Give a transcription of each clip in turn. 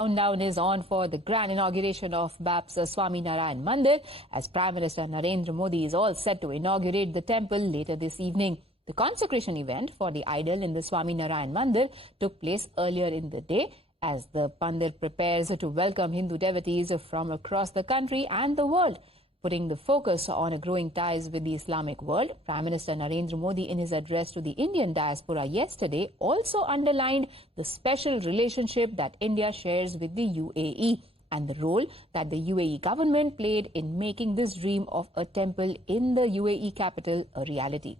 Countdown is on for the grand inauguration of BAP's Swaminarayan Mandir, as Prime Minister Narendra Modi is all set to inaugurate the temple later this evening. The consecration event for the idol in the Swaminarayan Mandir took place earlier in the day, as the Mandir prepares to welcome Hindu devotees from across the country and the world. Putting the focus on growing ties with the Islamic world, Prime Minister Narendra Modi in his address to the Indian diaspora yesterday also underlined the special relationship that India shares with the UAE and the role that the UAE government played in making this dream of a temple in the UAE capital a reality.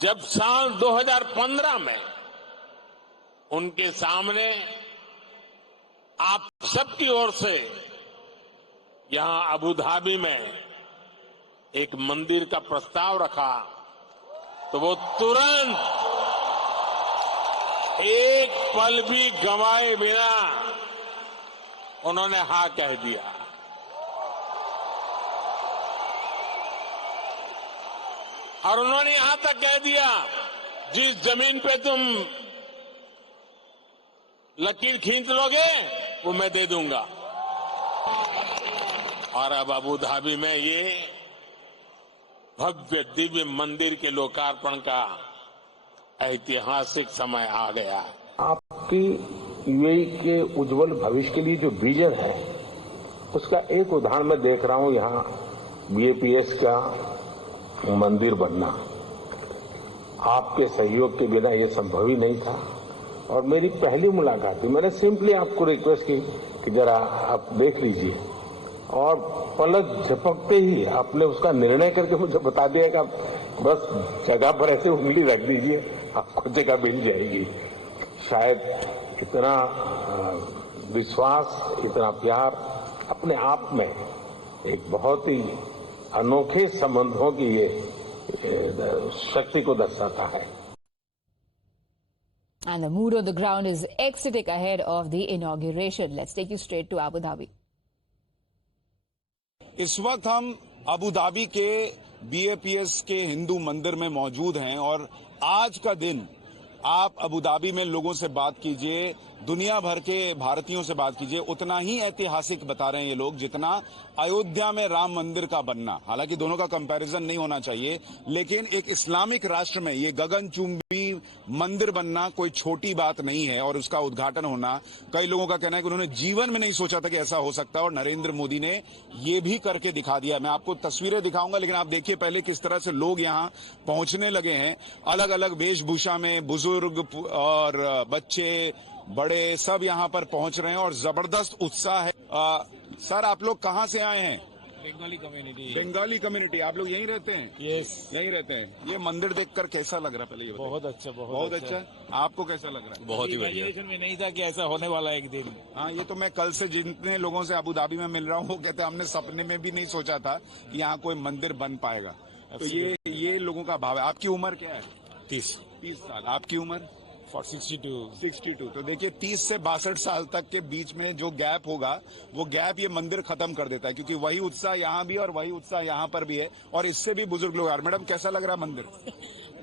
जब साल 2015 में उनके सामने आप सबकी ओर से यहां Abu Dhabi में एक मंदिर का प्रस्ताव रखा, तो वो तुरंत एक पल भी गंवाए बिना उन्होंने हाँ कह दिया। और उन्होंने यहां तक कह दिया, जिस जमीन पे तुम लकीर खींच लोगे वो मैं दे दूंगा। और अब अबू धाबी में ये भव्य दिव्य मंदिर के लोकार्पण का ऐतिहासिक समय आ गया है। आपकी यूएई के उज्जवल भविष्य के लिए जो विजन है, उसका एक उदाहरण मैं देख रहा हूं। यहाँ बीएपीएस का मंदिर बनना आपके सहयोग के बिना ये संभव ही नहीं था। और मेरी पहली मुलाकात थी, मैंने सिंपली आपको रिक्वेस्ट की कि जरा आप देख लीजिए, और पलक झपकते ही आपने उसका निर्णय करके मुझे बता दिया कि बस जगह पर ऐसे उंगली रख दीजिए, आपको जगह मिल जाएगी। शायद इतना विश्वास, इतना प्यार अपने आप में एक बहुत ही अनोखे संबंधों की ये शक्ति को दर्शाता है। And the mood on the ground is ecstatic ahead of the inauguration. Let's take you straight to Abu Dhabi. इस वक्त हम अबू धाबी के बीएपीएस के हिंदू मंदिर में मौजूद हैं, और आज का दिन आप अबू धाबी में लोगों से बात कीजिए, दुनिया भर के भारतीयों से बात कीजिए, उतना ही ऐतिहासिक बता रहे हैं ये लोग जितना अयोध्या में राम मंदिर का बनना। हालांकि दोनों का कंपैरिजन नहीं होना चाहिए, लेकिन एक इस्लामिक राष्ट्र में ये गगनचुंबी मंदिर बनना कोई छोटी बात नहीं है, और उसका उद्घाटन होना, कई लोगों का कहना है कि उन्होंने जीवन में नहीं सोचा था कि ऐसा हो सकता है, और नरेंद्र मोदी ने ये भी करके दिखा दिया। मैं आपको तस्वीरें दिखाऊंगा, लेकिन आप देखिए पहले किस तरह से लोग यहाँ पहुंचने लगे हैं, अलग अलग वेशभूषा में, बुजुर्ग और बच्चे बड़े सब यहाँ पर पहुंच रहे हैं, और जबरदस्त उत्साह है। सर, आप लोग कहाँ से आए हैं? बंगाली कम्युनिटी। बंगाली कम्युनिटी। आप लोग यहीं रहते हैं? यस, यहीं रहते हैं। ये मंदिर देखकर कैसा लग रहा है? पहले ये बहुत अच्छा, बहुत अच्छा। आपको कैसा लग रहा है? बहुत ही बढ़िया। इमेजिनेशन में नहीं था कि ऐसा होने वाला है एक दिन। हाँ, ये तो मैं कल से जितने लोगों से अबू धाबी में मिल रहा हूँ वो कहते हैं हमने सपने में भी नहीं सोचा था कि यहाँ कोई मंदिर बन पाएगा। तो ये लोगों का भाव है। आपकी उम्र क्या है? 30 साल। आपकी उम्र? 62। तो देखिए 30 से 62 साल तक के बीच में जो गैप होगा, वो गैप ये मंदिर खत्म कर देता है, क्योंकि वही उत्साह यहाँ भी और वही उत्साह यहाँ पर भी है, और इससे भी बुजुर्ग लोग। मैडम, कैसा लग रहा है मंदिर?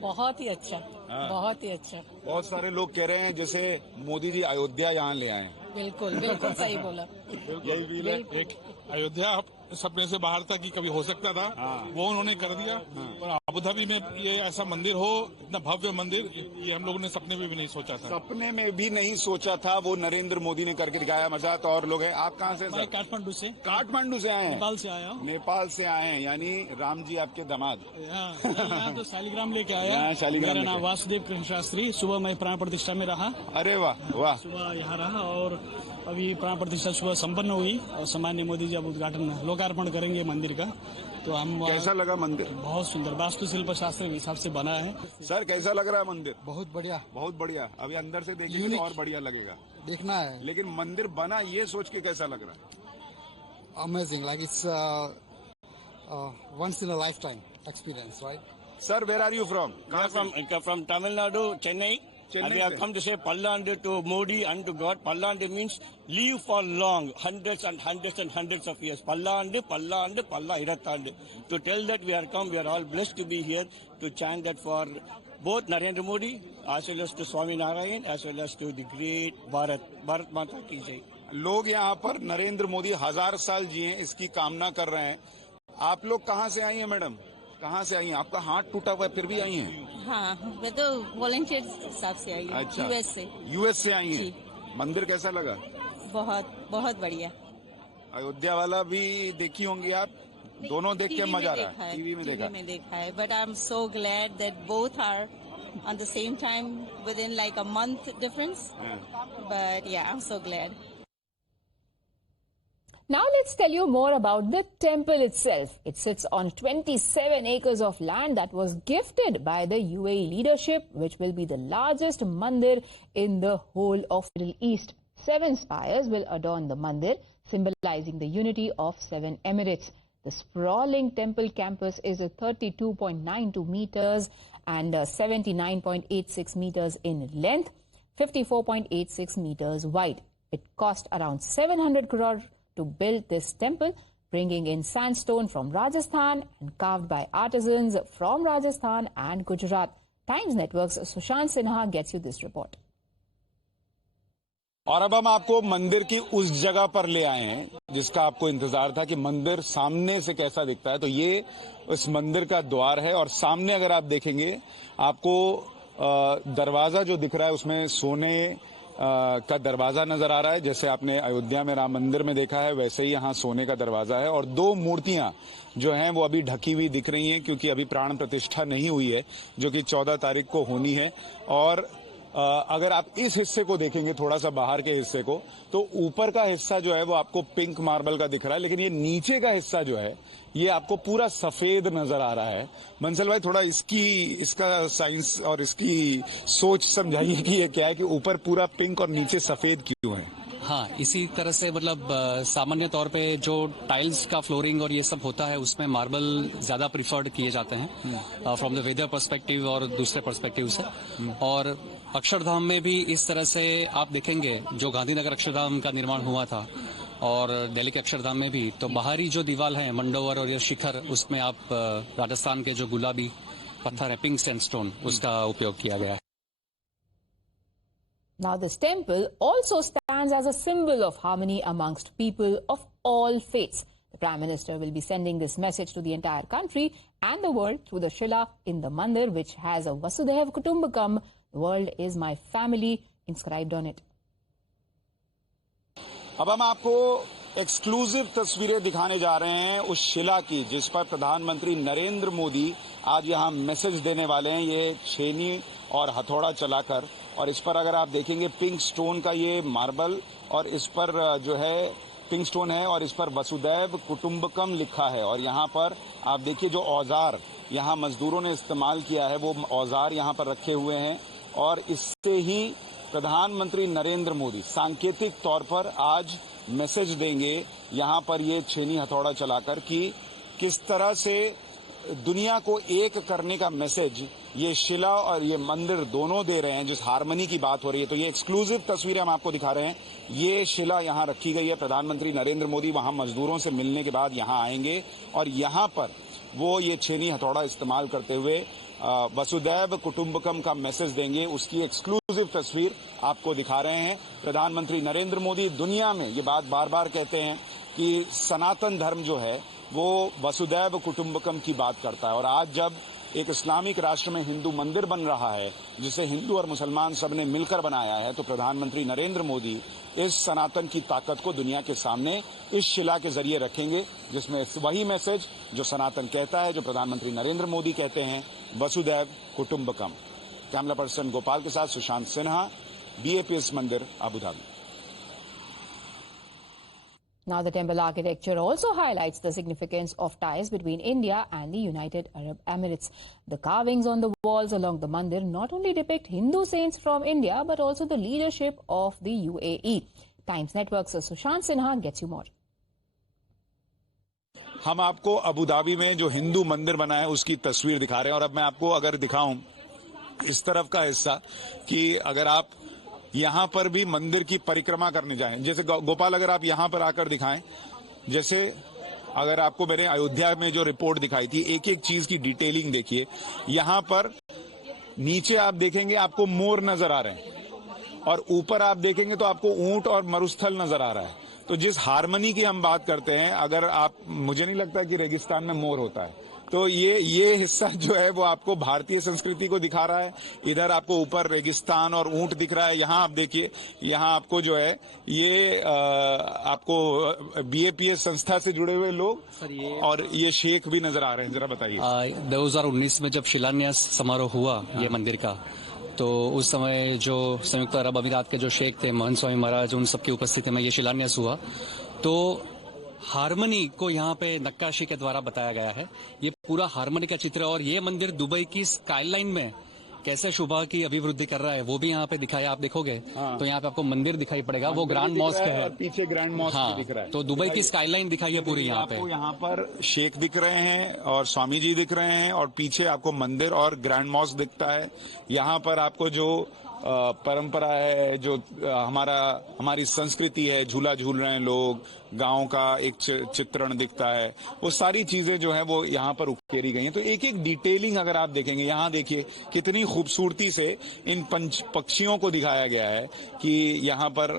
बहुत ही अच्छा। हाँ। बहुत ही अच्छा। बहुत सारे लोग कह रहे हैं जैसे मोदी जी अयोध्या यहाँ ले आए। बिल्कुल बिल्कुल सही बोला। यही फील है। एक अयोध्या सपने से बाहर था कि कभी हो सकता था, वो उन्होंने कर दिया। और अबू धाबी में ये ऐसा मंदिर हो, इतना भव्य मंदिर, ये हम लोगों ने सपने में भी नहीं सोचा था। सपने में भी नहीं सोचा था, वो नरेंद्र मोदी ने करके दिखाया। मजा तो और लोग हैं। आप कहाँ से? मैं काठमांडू से। काठमांडू से आए हैं? नेपाल से आया हूँ। नेपाल से आए हैं, यानी राम जी आपके दामाद। यहाँ तो शालिग्राम लेके आया। यहाँ शालिग्राम। मेरा नाम वासुदेव कृष्ण शास्त्री। सुबह मैं प्राण प्रतिष्ठा में रहा। अरे वाह वाह। सुबह यहाँ रहा, और अभी प्राण प्रतिष्ठा सुबह संपन्न हुई, और सामान्य मोदी जी अब उद्घाटन लोकार्पण करेंगे मंदिर का। तो हम कैसा लगा मंदिर? बहुत सुंदर, वास्तुशिल्प शास्त्र के हिसाब से बना है। सर, कैसा लग रहा है मंदिर? बहुत बढ़िया। बहुत बढ़िया। अभी अंदर से देखिए तो और बढ़िया लगेगा। देखना है। लेकिन मंदिर बना ये सोच के कैसा लग रहा है? Amazing, like it's once in a life time experience, right? Sir, where are you from? From Tamil Nadu, Chennai. And we have come to say Pallandi to Modi and to God. Pallandi means live for long, hundreds and hundreds and hundreds of years. Pallandi, Palla Irattandi. To tell that we are come, we are all blessed to be here to chant that for both Narendra Modi as well as to Swami Narayan as well as to the great Bharat Mata ki jai. लोग यहाँ पर नरेंद्र मोदी 1000 साल जिए इसकी कामना कर रहे हैं। आप लोग कहाँ से आई हैं मैडम? कहाँ से आई हैं? आपका हाथ टूटा हुआ है फिर भी आई हैं? हाँ, मैं तो वॉलंटियर हिसाब से आई हूँ। अच्छा, यूएस से आई हैं? मंदिर कैसा लगा? बहुत बहुत बढ़िया। अयोध्या वाला भी देखी होंगी आप? दोनों देख के मजा आ रहा है? टीवी में देखा है। But I am so glad that both are on the same time within like a month difference. But yeah, I'm so glad. Now let's tell you more about the temple itself. It sits on 27 acres of land that was gifted by the UAE leadership, which will be the largest mandir in the whole of Middle East. 7 spires will adorn the mandir, symbolizing the unity of 7 emirates. The sprawling temple campus is 32.92 meters and 79.86 meters in length, 54.86 meters wide. It cost around 700 crore to build this temple, bringing in sandstone from Rajasthan and carved by artisans from Rajasthan and Gujarat. Times Network's Sushant Sinha gets you this report. और अब हम आपको मंदिर की उस जगह पर ले आए हैं जिसका आपको इंतजार था कि मंदिर सामने से कैसा दिखता है। तो ये उस मंदिर का द्वार है और सामने अगर आप देखेंगे आपको दरवाजा जो दिख रहा है उसमें सोने का दरवाजा नजर आ रहा है। जैसे आपने अयोध्या में राम मंदिर में देखा है वैसे ही यहाँ सोने का दरवाजा है और 2 मूर्तियां जो हैं वो अभी ढकी हुई दिख रही हैं क्योंकि अभी प्राण प्रतिष्ठा नहीं हुई है जो कि 14 तारीख को होनी है। और अगर आप इस हिस्से को देखेंगे थोड़ा सा बाहर के हिस्से को तो ऊपर का हिस्सा जो है वो आपको पिंक मार्बल का दिख रहा है, लेकिन ये नीचे का हिस्सा जो है ये आपको पूरा सफेद नजर आ रहा है। बंसल भाई थोड़ा इसका साइंस और इसकी सोच समझाइए कि ये क्या है कि ऊपर पूरा पिंक और नीचे सफेद क्यों है? हाँ, इसी तरह से मतलब सामान्य तौर पे जो टाइल्स का फ्लोरिंग और ये सब होता है उसमें मार्बल ज्यादा प्रिफर्ड किए जाते हैं फ्रॉम द वेदर पर्सपेक्टिव और दूसरे पर्सपेक्टिव से। और अक्षरधाम में भी इस तरह से आप देखेंगे जो गांधीनगर अक्षरधाम का निर्माण हुआ था और दिल्ली के अक्षरधाम में भी, तो बाहरी जो दीवार है मंडोवर और ये शिखर उसमें आप राजस्थान के जो गुलाबी पत्थर है पिंक सैंडस्टोन उसका उपयोग किया गया है। Now this temple also stands as a symbol of harmony amongst people of all faiths. The Prime Minister will be sending this message to the entire country and the world through the Shila in the Mandir, which has a Vasudhaiva Kutumbakam, the world is my family, inscribed on it. अब हम आपको exclusive तस्वीरें दिखाने जा रहे हैं उस शिला की जिस पर प्रधानमंत्री नरेंद्र मोदी आज यहाँ मैसेज देने वाले हैं। ये छेनी और हथौड़ा चलाकर, और इस पर अगर आप देखेंगे पिंक स्टोन का ये मार्बल और इस पर जो है पिंक स्टोन है और इस पर वसुदैव कुटुंबकम लिखा है। और यहाँ पर आप देखिए जो औजार यहाँ मजदूरों ने इस्तेमाल किया है वो औजार यहाँ पर रखे हुए हैं और इससे ही प्रधानमंत्री नरेंद्र मोदी सांकेतिक तौर पर आज मैसेज देंगे यहाँ पर ये छेनी हथौड़ा चलाकर कि किस तरह से दुनिया को एक करने का मैसेज ये शिला और ये मंदिर दोनों दे रहे हैं। जिस हार्मनी की बात हो रही है तो ये एक्सक्लूसिव तस्वीरें हम आपको दिखा रहे हैं। ये शिला यहाँ रखी गई है। प्रधानमंत्री नरेंद्र मोदी वहां मजदूरों से मिलने के बाद यहाँ आएंगे और यहाँ पर वो ये छेनी हथौड़ा इस्तेमाल करते हुए वसुदैव कुटुंबकम का मैसेज देंगे। उसकी एक्सक्लूसिव तस्वीर आपको दिखा रहे हैं। प्रधानमंत्री नरेंद्र मोदी दुनिया में ये बात बार बार कहते हैं कि सनातन धर्म जो है वो वसुदैव कुटुंबकम की बात करता है और आज जब एक इस्लामिक राष्ट्र में हिंदू मंदिर बन रहा है जिसे हिंदू और मुसलमान सबने मिलकर बनाया है तो प्रधानमंत्री नरेंद्र मोदी इस सनातन की ताकत को दुनिया के सामने इस शिला के जरिए रखेंगे जिसमें वही मैसेज जो सनातन कहता है, जो प्रधानमंत्री नरेंद्र मोदी कहते हैं, वसुदैव कुटुंबकम। कैमरा पर्सन गोपाल के साथ सुशांत सिन्हा, BAPS मंदिर, Abu Dhabi. Now the temple architecture also highlights the significance of ties between India and the United Arab Emirates. The carvings on the walls along the mandir not only depict Hindu saints from India but also the leadership of the UAE. Times Network's Sushant Sinha gets you more. हम आपको Abu Dhabi में जो हिंदू मंदिर बना है उसकी तस्वीर दिखा रहे हैं और अब मैं आपको अगर दिखाऊं इस तरफ का हिस्सा कि अगर आप यहाँ पर भी मंदिर की परिक्रमा करने जाएं, जैसे गोपाल अगर आप यहाँ पर आकर दिखाएं, जैसे अगर आपको मैंने अयोध्या में जो रिपोर्ट दिखाई थी एक एक चीज की डिटेलिंग देखिए। यहाँ पर नीचे आप देखेंगे आपको मोर नजर आ रहे हैं, और ऊपर आप देखेंगे तो आपको ऊंट और मरुस्थल नजर आ रहा है। तो जिस हार्मनी की हम बात करते हैं, अगर आप, मुझे नहीं लगता कि रेगिस्तान में मोर होता है। तो ये हिस्सा जो है वो आपको भारतीय संस्कृति को दिखा रहा है। इधर आपको ऊपर रेगिस्तान और ऊंट दिख रहा है। यहाँ आप देखिए, यहाँ आपको जो है ये आपको बीएपीएस संस्था से जुड़े हुए लोग और ये शेख भी नजर आ रहे हैं। जरा बताइए। 2019 में जब शिलान्यास समारोह हुआ ये मंदिर का, तो उस समय जो संयुक्त अरब अमीरात के जो शेख थे, मोहन स्वामी महाराज, उन सबकी उपस्थिति में ये शिलान्यास हुआ। तो हारमोनी को यहाँ पे नक्काशी के द्वारा बताया गया है। ये पूरा हारमोनी का चित्र, और ये मंदिर दुबई की स्काईलाइन में कैसे शोभा की अभिवृद्धि कर रहा है वो भी यहाँ पे दिखाया। आप देखोगे तो यहाँ पे आपको मंदिर दिखाई पड़ेगा, वो ग्रैंड मॉस्क है, पीछे ग्रैंड मॉस्क दिख रहा है। तो दुबई की स्काईलाइन दिखाई है पूरी यहाँ पे। आपको यहाँ पर शेख दिख रहे हैं और स्वामी जी दिख रहे हैं, और पीछे आपको मंदिर और ग्रैंड मॉस्क दिखता है। यहाँ पर आपको जो परंपरा है, जो हमारी संस्कृति है, झूला झूल रहे हैं लोग, गांव का एक चित्रण दिखता है, वो सारी चीजें जो है वो यहाँ पर उकेरी गई हैं। तो एक एक डिटेलिंग अगर आप देखेंगे, यहाँ देखिए कितनी खूबसूरती से इन पक्षियों को दिखाया गया है कि यहाँ पर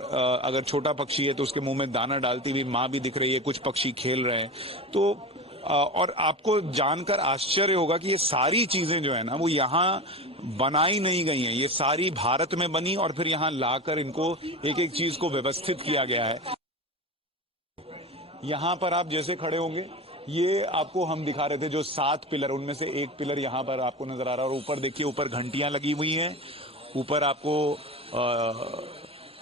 अगर छोटा पक्षी है तो उसके मुंह में दाना डालती हुई माँ भी दिख रही है, कुछ पक्षी खेल रहे हैं। तो और आपको जानकर आश्चर्य होगा कि ये सारी चीजें जो है ना वो यहाँ बनाई नहीं गई हैं, ये सारी भारत में बनी और फिर यहाँ लाकर इनको एक एक चीज को व्यवस्थित किया गया है। यहाँ पर आप जैसे खड़े होंगे, ये आपको हम दिखा रहे थे जो 7 पिलर, उनमें से एक पिलर यहाँ पर आपको नजर आ रहा है। और ऊपर देखिए, ऊपर घंटियां लगी हुई हैं, ऊपर आपको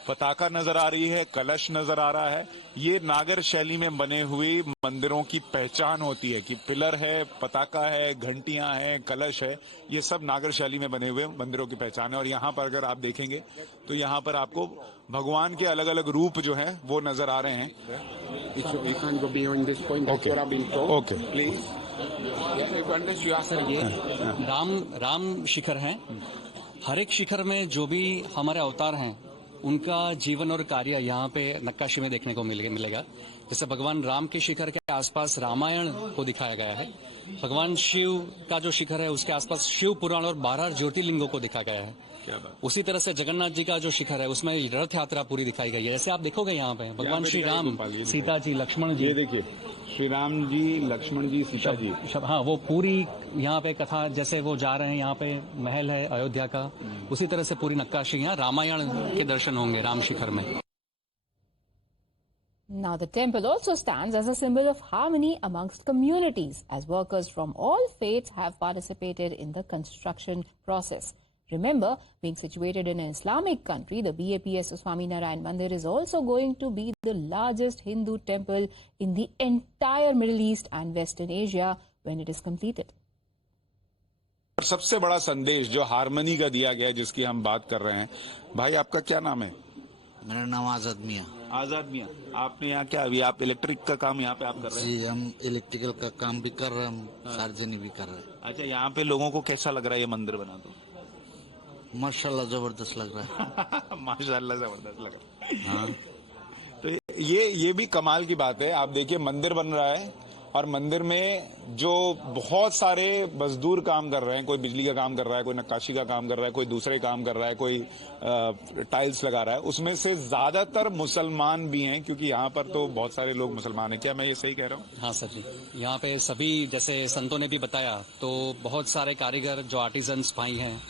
पताका नजर आ रही है, कलश नजर आ रहा है। ये नागर शैली में बने हुए मंदिरों की पहचान होती है कि पिलर है, पताका है, घंटियां हैं, कलश है, ये सब नागर शैली में बने हुए मंदिरों की पहचान है। और यहाँ पर अगर आप देखेंगे तो यहाँ पर आपको भगवान के अलग अलग रूप जो हैं वो नजर आ रहे हैं। Okay please. सर, ये राम शिखर है। हर एक शिखर में जो भी हमारे अवतार हैं उनका जीवन और कार्य यहाँ पे नक्काशी में देखने को मिलेगा। जैसे भगवान राम के शिखर के आसपास रामायण को दिखाया गया है, भगवान शिव का जो शिखर है उसके आसपास शिव पुराण और 12 ज्योतिर्लिंगों को दिखाया गया है। उसी तरह से जगन्नाथ जी का जो शिखर है उसमें रथ यात्रा पूरी दिखाई गई है। जैसे आप देखोगे यहाँ पे भगवान श्री राम, सीता जी, लक्ष्मण जी, ये देखिए श्री राम जी, लक्ष्मण जी, सीता जी, हाँ, वो पूरी यहाँ पे कथा, जैसे वो जा रहे हैं, यहाँ पे महल है अयोध्या का, उसी तरह से पूरी नक्काशी यहाँ रामायण के दर्शन होंगे राम शिखर में। Now the temple also stands as a symbol of harmony amongst communities, as workers from all faiths have participated in the construction process. Remember, being situated in an Islamic country, the BAPS Swaminarayan Mandir is also going to be the largest Hindu temple in the entire Middle East and Western Asia when it is completed. सबसे बड़ा संदेश जो harmony का दिया गया है, जिसकी हम बात कर रहे हैं। भाई, आपका क्या नाम है? मेरा नाम आजाद मियाँ। आजाद मियाँ, आपने यहाँ क्या, अभी आप इलेक्ट्रिक का काम यहाँ पे आप कर रहे हैं? जी, हम इलेक्ट्रिकल का काम भी कर रहे हैं, हम सार्वजनिक भी कर रहे हैं। अच्छा, यहाँ पे लोगों को कैसा लग रहा है ये मंदिर बना तो? माशाल्लाह जबरदस्त लग रहा है। माशाल्लाह जबरदस्त लग रहा है। हाँ। तो ये भी कमाल की बात है। आप देखिए, मंदिर बन रहा है और मंदिर में जो बहुत सारे मजदूर काम कर रहे हैं, कोई बिजली का काम कर रहा है, कोई नक्काशी का काम कर रहा है, कोई दूसरे काम कर रहा है, कोई टाइल्स लगा रहा है, उसमें से ज्यादातर मुसलमान भी हैं, क्योंकि यहाँ पर तो बहुत सारे लोग मुसलमान हैं। क्या मैं ये सही कह रहा हूँ? हाँ सर जी, यहाँ पे सभी, जैसे संतों ने भी बताया, तो बहुत सारे कारीगर जो आर्टिजन्स भाई हैं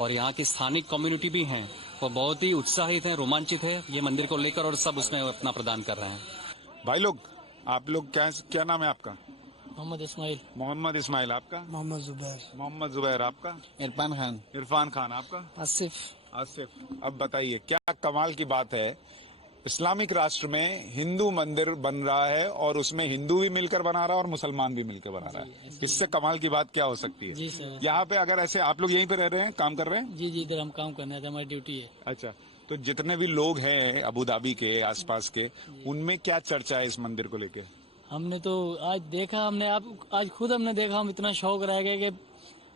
और यहाँ की स्थानिक कम्युनिटी भी हैं, वो बहुत ही उत्साहित हैं, रोमांचित है ये मंदिर को लेकर, और सब उसमें अपना प्रदान कर रहे हैं। भाई लोग, आप लोग क्या नाम है आपका? मोहम्मद इस्माइल। मोहम्मद इस्माइल, आपका? मोहम्मद जुबैर। मोहम्मद जुबैर, आपका? इरफान खान। इरफान खान, आपका? आसिफ। आसिफ। अब बताइए, क्या कमाल की बात है, इस्लामिक राष्ट्र में हिंदू मंदिर बन रहा है और उसमें हिंदू भी मिलकर बना रहा है और मुसलमान भी मिलकर बना रहा है। इससे कमाल की बात क्या हो सकती है? जी सर। यहाँ पे अगर ऐसे आप लोग यहीं पे रह रहे हैं, काम कर रहे हैं? जी, इधर हम काम करना है, हमारी ड्यूटी है। अच्छा, तो जितने भी लोग हैं अबू धाबी के आसपास के, उनमें क्या चर्चा है इस मंदिर को लेकर? हमने तो आज देखा, आज खुद हमने देखा, हम इतना शौक रह गए कि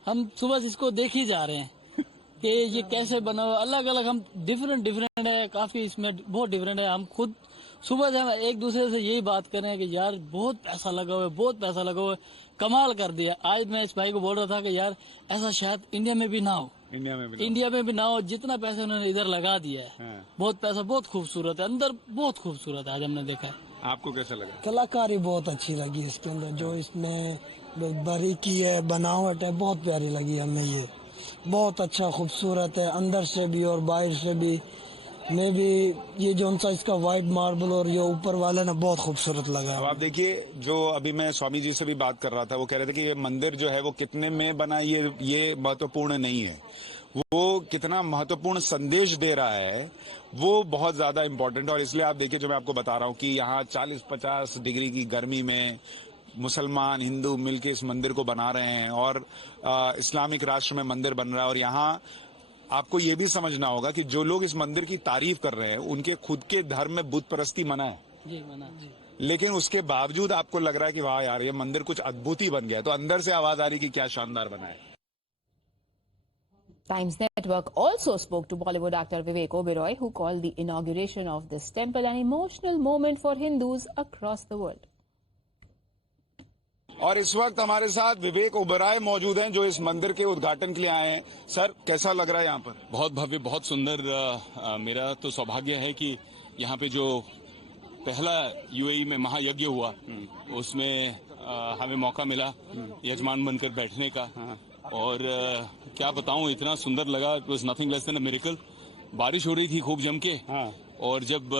हम सुबह से इसको देख ही जा रहे हैं कि ये कैसे बना हुआ, अलग अलग, हम डिफरेंट है, काफी इसमें बहुत डिफरेंट है। हम खुद सुबह से हम एक दूसरे से यही बात कर रहे हैं कि यार बहुत पैसा लगा हुआ है, बहुत पैसा लगा हुआ है, कमाल कर दिया। आज मैं इस भाई को बोल रहा था कि यार ऐसा शायद इंडिया में भी ना हो, इंडिया में भी ना हो, जितना पैसा उन्होंने इधर लगा दिया है, बहुत पैसा, बहुत खूबसूरत है, अंदर बहुत खूबसूरत है। आज हमने देखा है। आपको कैसा लगा? कलाकारी बहुत अच्छी लगी इसके अंदर, जो इसमें बारीकी है, बनावट है, बहुत प्यारी लगी हमें। ये बहुत अच्छा खूबसूरत है, अंदर से भी और बाहर से भी। मैं भी ये जो सा इसका व्हाइट मार्बल और ये ऊपर वाला ना बहुत खूबसूरत लगा। अब आप देखिए, जो अभी मैं स्वामी जी से भी बात कर रहा था, वो कह रहे थे कि ये मंदिर जो है वो कितने में बना ये महत्वपूर्ण नहीं है, वो कितना महत्वपूर्ण संदेश दे रहा है वो बहुत ज्यादा इम्पोर्टेंट है। और इसलिए आप देखिए, जो मैं आपको बता रहा हूँ कि यहाँ 40-50 डिग्री की गर्मी में मुसलमान हिंदू मिलके इस मंदिर को बना रहे हैं और इस्लामिक राष्ट्र में मंदिर बन रहा है। और यहाँ आपको ये भी समझना होगा कि जो लोग इस मंदिर की तारीफ कर रहे हैं उनके खुद के धर्म में बुत परस्ती मना है जी, मना जी। लेकिन उसके बावजूद आपको लग रहा है कि वाह यार, ये मंदिर कुछ अद्भुत ही बन गया। तो अंदर से आवाज आ रही कि क्या शानदार बना है। Times Network also spoke to Bollywood actor Vivek Oberoi, who called the inauguration of this temple an emotional moment for Hindus across the world. और इस वक्त हमारे साथ विवेक ओबेरॉय मौजूद हैं, जो इस मंदिर के उद्घाटन के लिए आए हैं। सर, कैसा लग रहा है यहाँ पर? बहुत भव्य, बहुत सुंदर। मेरा तो सौभाग्य है कि यहाँ पे जो पहला यूएई में महायज्ञ हुआ उसमें हमें मौका मिला यजमान बनकर बैठने का। और क्या बताऊं, इतना सुंदर लगा। It was nothing less than a miracle. बारिश हो रही थी खूब जम के, और जब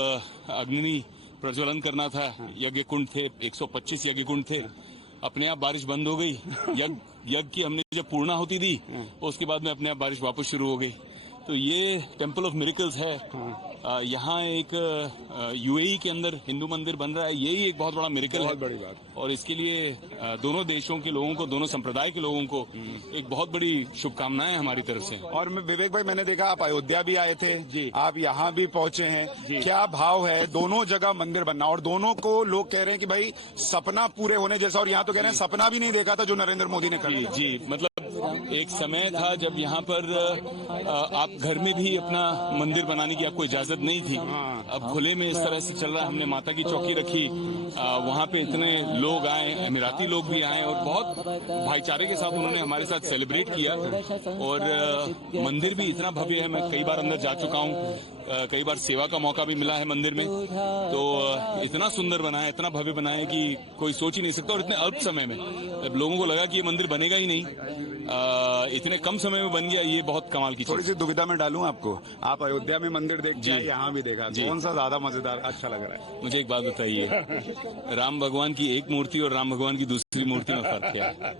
अग्नि प्रज्वलन करना था, यज्ञ कुंड थे, 125 यज्ञ कुंड थे, अपने आप बारिश बंद हो गई। यज्ञ की हमने जब पूर्णाहुति दी, उसके बाद में अपने आप बारिश वापस शुरू हो गई। तो ये टेम्पल ऑफ मिरेकल्स है। यहाँ एक यूएई के अंदर हिंदू मंदिर बन रहा है, यही एक बहुत बड़ा मिरेकल है। बहुत बड़ी बात। और इसके लिए दोनों देशों के लोगों को, दोनों संप्रदाय के लोगों को एक बहुत बड़ी शुभकामनाएं हमारी तरफ से। और विवेक भाई, मैंने देखा आप अयोध्या भी आए थे जी, आप यहाँ भी पहुंचे हैं। क्या भाव है दोनों जगह मंदिर बनना, और दोनों को लोग कह रहे हैं कि भाई सपना पूरे होने जैसा, और यहाँ तो कह रहे हैं सपना भी नहीं देखा था जो नरेंद्र मोदी ने कर। जी, मतलब एक समय था जब यहाँ पर आप घर में भी अपना मंदिर बनाने की आपको इजाजत नहीं थी। अब खुले में इस तरह से चल रहा है। हमने माता की चौकी रखी, वहाँ पे इतने लोग आए, अमीराती लोग भी आए, और बहुत भाईचारे के साथ उन्होंने हमारे साथ सेलिब्रेट किया। और मंदिर भी इतना भव्य है, मैं कई बार अंदर जा चुका हूँ, कई बार सेवा का मौका भी मिला है मंदिर में। तो इतना सुंदर बना है, इतना भव्य बना है कि कोई सोच ही नहीं सकता। और इतने अल्प समय में जब लोगों को लगा कि ये मंदिर बनेगा ही नहीं, इतने कम समय में बन गया, ये बहुत कमाल की चीज। थोड़ी सी दुविधा में डालूं आपको, आप अयोध्या में मंदिर देख के यहाँ भी देखा, कौन सा ज्यादा मजेदार अच्छा लग रहा है? मुझे एक बात बताइए, राम भगवान की एक मूर्ति और राम भगवान की दूसरी मूर्ति में फर्क क्या है?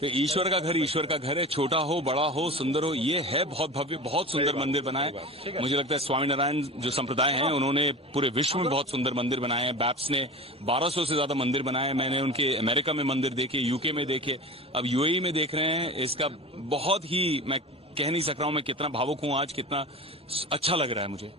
तो ईश्वर का घर ईश्वर का घर है, छोटा हो बड़ा हो सुंदर हो, ये है बहुत भव्य, बहुत सुंदर मंदिर बना है। मुझे लगता है स्वामी नारायण जो संप्रदाय हैं उन्होंने पूरे विश्व में बहुत सुंदर मंदिर बनाए हैं। बैप्स ने 1200 से ज्यादा मंदिर बनाए हैं। मैंने उनके अमेरिका में मंदिर देखे, यूके में देखे, अब यूएई में देख रहे हैं। इसका बहुत ही, मैं कह नहीं सक रहा हूं मैं कितना भावुक हूं आज, कितना अच्छा लग रहा है मुझे।